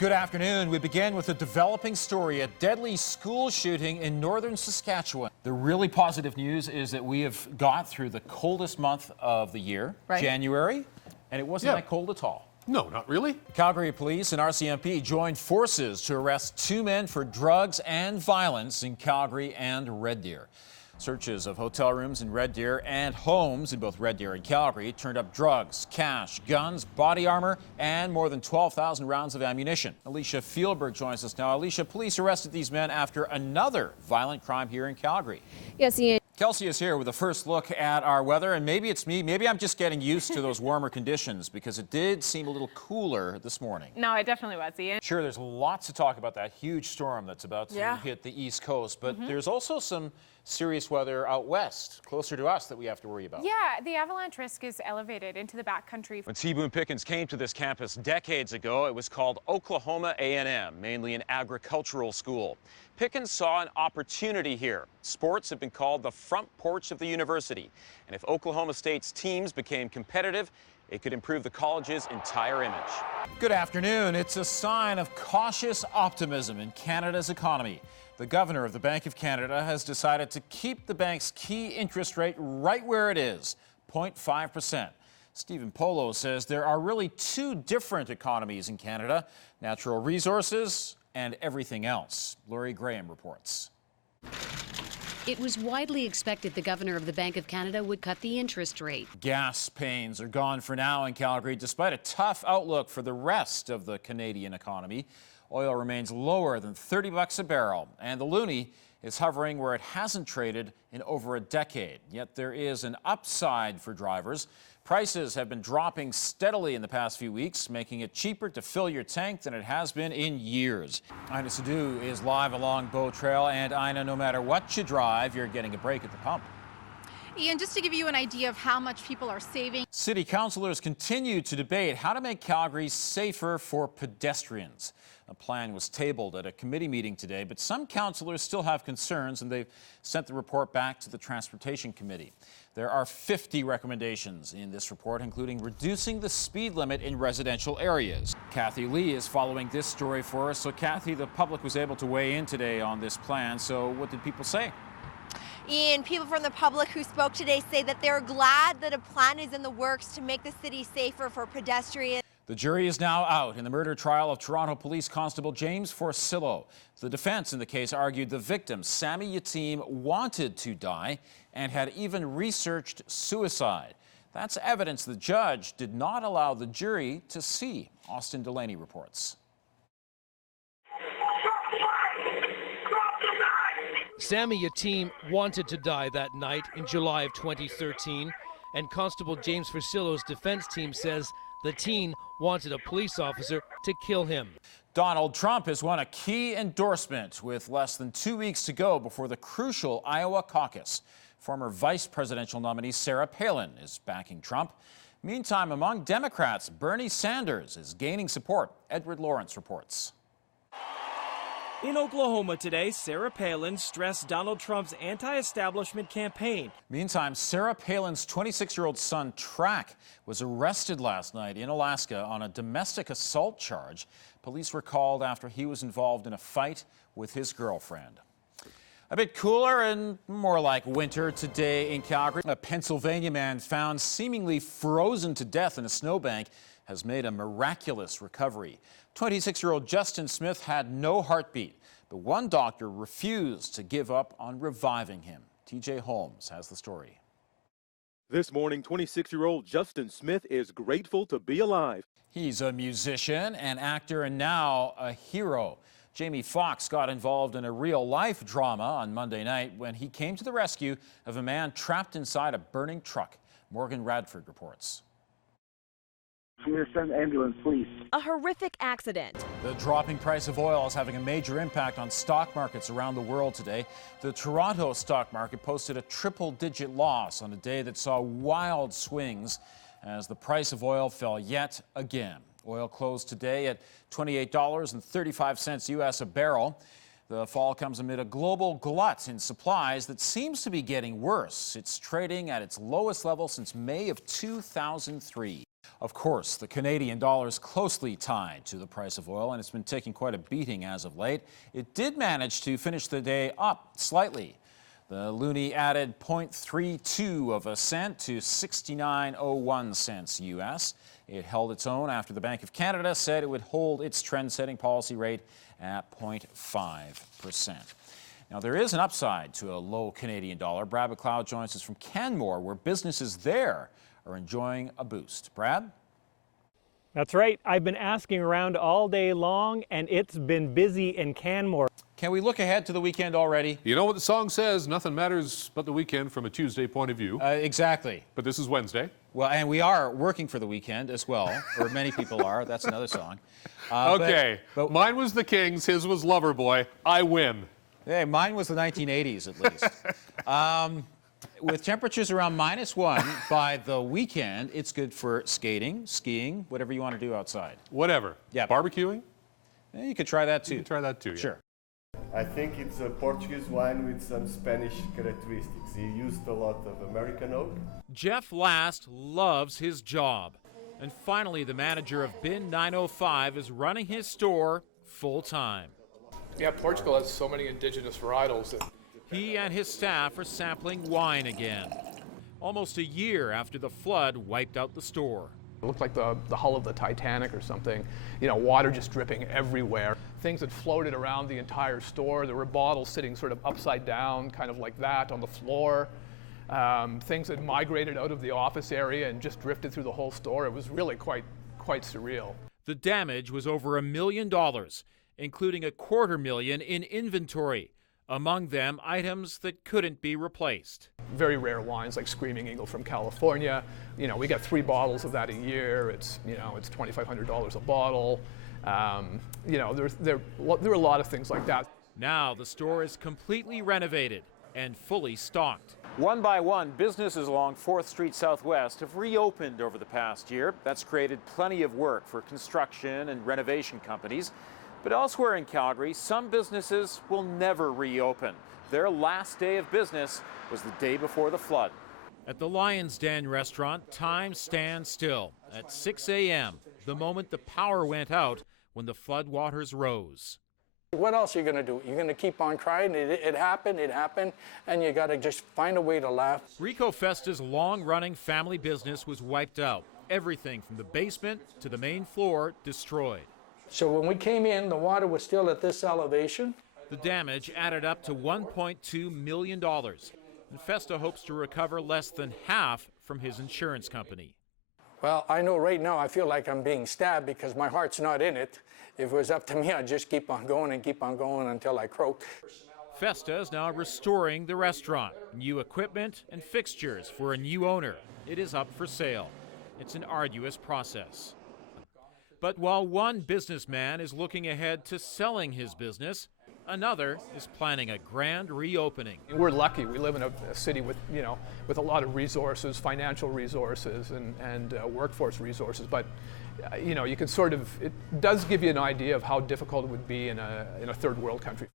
Good afternoon. We begin with a developing story, a deadly school shooting in northern Saskatchewan. The really positive news is that we have got through the coldest month of the year, January, and it wasn't that cold at all. No, not really. Calgary police and RCMP joined forces to arrest two men for drugs and violence in Calgary and Red Deer. Searches of hotel rooms in Red Deer and homes in both Red Deer and Calgary turned up drugs, cash, guns, body armor, and more than 12,000 rounds of ammunition. Alicia Fielberg joins us now. Alicia, police arrested these men after another violent crime here in Calgary. Yes, Ian. Kelsey is here with a first look at our weather, and maybe it's me. Maybe I'm just getting used to those warmer conditions because it did seem a little cooler this morning. No, it definitely was, Ian. Sure, there's lots to talk about that huge storm that's about to hit the East Coast, but there's also some serious weather out west, closer to us, that we have to worry about. Yeah, the avalanche risk is elevated into the backcountry. When T. Boone Pickens came to this campus decades ago, it was called Oklahoma A&M, mainly an agricultural school. Pickens saw an opportunity here. Sports have been called the front porch of the university. And if Oklahoma State's teams became competitive, it could improve the college's entire image. Good afternoon. It's a sign of cautious optimism in Canada's economy. The governor of the Bank of Canada has decided to keep the bank's key interest rate right where it is, 0.5%. Stephen Polo says there are really two different economies in Canada, natural resources and everything else. Laurie Graham reports. It was widely expected the governor of the Bank of Canada would cut the interest rate. Gas pains are gone for now in Calgary, despite a tough outlook for the rest of the Canadian economy. Oil remains lower than $30 a barrel, and the loonie is hovering where it hasn't traded in over a decade. Yet there is an upside for drivers. Prices have been dropping steadily in the past few weeks, making it cheaper to fill your tank than it has been in years. Ina Sadu is live along Bow Trail, and Ina, no matter what you drive, you're getting a break at the pump. Ian, just to give you an idea of how much people are saving. City councillors continue to debate how to make Calgary safer for pedestrians. A plan was tabled at a committee meeting today, but some councillors still have concerns, and they've sent the report back to the Transportation Committee. There are 50 recommendations in this report, including reducing the speed limit in residential areas. Kathy Lee is following this story for us. So, Kathy, the public was able to weigh in today on this plan. So what did people say? Ian, people from the public who spoke today say that they're glad that a plan is in the works to make the city safer for pedestrians. The jury is now out in the murder trial of Toronto Police Constable James Forcillo. The defense in the case argued the victim, Sammy Yatim, wanted to die and had even researched suicide. That's evidence the judge did not allow the jury to see. Austin Delaney reports. Sammy Yatim wanted to die that night in July of 2013, and Constable James Forcillo's defense team says the teen wanted a police officer to kill him. Donald Trump has won a key endorsement with less than 2 weeks to go before the crucial Iowa caucus. Former vice presidential nominee Sarah Palin is backing Trump. Meantime, among Democrats, Bernie Sanders is gaining support. Edward Lawrence reports. In Oklahoma today, Sarah Palin stressed Donald Trump's anti-establishment campaign. Meantime, Sarah Palin's 26-year-old son, Track, was arrested last night in Alaska on a domestic assault charge. Police were called after he was involved in a fight with his girlfriend. A bit cooler and more like winter today in Calgary. A Pennsylvania man found seemingly frozen to death in a snowbank has made a miraculous recovery. 26-year-old Justin Smith had no heartbeat, but one doctor refused to give up on reviving him. TJ Holmes has the story. This morning, 26-year-old Justin Smith is grateful to be alive. He's a musician, an actor, and now a hero. Jamie Foxx got involved in a real-life drama on Monday night when he came to the rescue of a man trapped inside a burning truck. Morgan Radford reports. I'm going to send the ambulance, please. A horrific accident. The dropping price of oil is having a major impact on stock markets around the world today. The Toronto stock market posted a triple-digit loss on a day that saw wild swings as the price of oil fell yet again. Oil closed today at $28.35 U.S. a barrel. The fall comes amid a global glut in supplies that seems to be getting worse. It's trading at its lowest level since May of 2003. Of course, the Canadian dollar is closely tied to the price of oil, and it's been taking quite a beating as of late. It did manage to finish the day up slightly. The loonie added 0.32 of a cent to 69.01 cents U.S. It held its own after the Bank of Canada said it would hold its trend-setting policy rate at 0.5%. Now, there is an upside to a low Canadian dollar. Brad McLeod joins us from Canmore, where businesses there are enjoying a boost. Brad? That's right. I've been asking around all day long, and it's been busy in Canmore. Can we look ahead to the weekend already? You know what the song says, nothing matters but the weekend from a Tuesday point of view. Exactly. But this is Wednesday. Well, and we are working for the weekend as well, or many people are. That's another song. Okay, but mine was the Kings, his was Loverboy. I win. Hey, mine was the 1980s at least. With temperatures around -1 by the weekend, it's good for skating, skiing, whatever you want to do outside. Whatever. Yeah. Barbecuing? Yeah, you could try that too. You can try that too, yeah. Sure. I think it's a Portuguese wine with some Spanish characteristics. He used a lot of American oak. Jeff Last loves his job. And finally, the manager of Bin 905 is running his store full-time. Yeah, Portugal has so many indigenous varietals that he and his staff are sampling wine again, almost a year after the flood wiped out the store. It looked like the hull of the Titanic or something. You know, water just dripping everywhere. Things that floated around the entire store. There were bottles sitting sort of upside down, kind of like that, on the floor. Things that migrated out of the office area and just drifted through the whole store. It was really quite surreal. The damage was over $1 million, including $250,000 in inventory. Among them, items that couldn't be replaced. Very rare wines like Screaming Eagle from California. You know, we get 3 bottles of that a year. It's $2,500 a bottle. You know, there are a lot of things like that. Now the store is completely renovated and fully stocked. One by one, businesses along 4th Street Southwest have reopened over the past year. That's created plenty of work for construction and renovation companies. But elsewhere in Calgary, some businesses will never reopen. Their last day of business was the day before the flood. At the Lion's Den restaurant, time stands still at 6 a.m., the moment the power went out when the floodwaters rose. What else are you going to do? You're going to keep on crying. It happened, and you got to just find a way to laugh. Rico Festa's long-running family business was wiped out. Everything from the basement to the main floor destroyed. So when we came in, the water was still at this elevation. The damage added up to $1.2 million. And Festa hopes to recover less than half from his insurance company. Well, I know right now I feel like I'm being stabbed because my heart's not in it. If it was up to me, I'd just keep on going until I croak. Festa is now restoring the restaurant. New equipment and fixtures for a new owner. It is up for sale. It's an arduous process. But while one businessman is looking ahead to selling his business, another is planning a grand reopening. We're lucky. We live in a city with a lot of resources, financial resources and workforce resources. But you know, you can it does give you an idea of how difficult it would be in a third world country.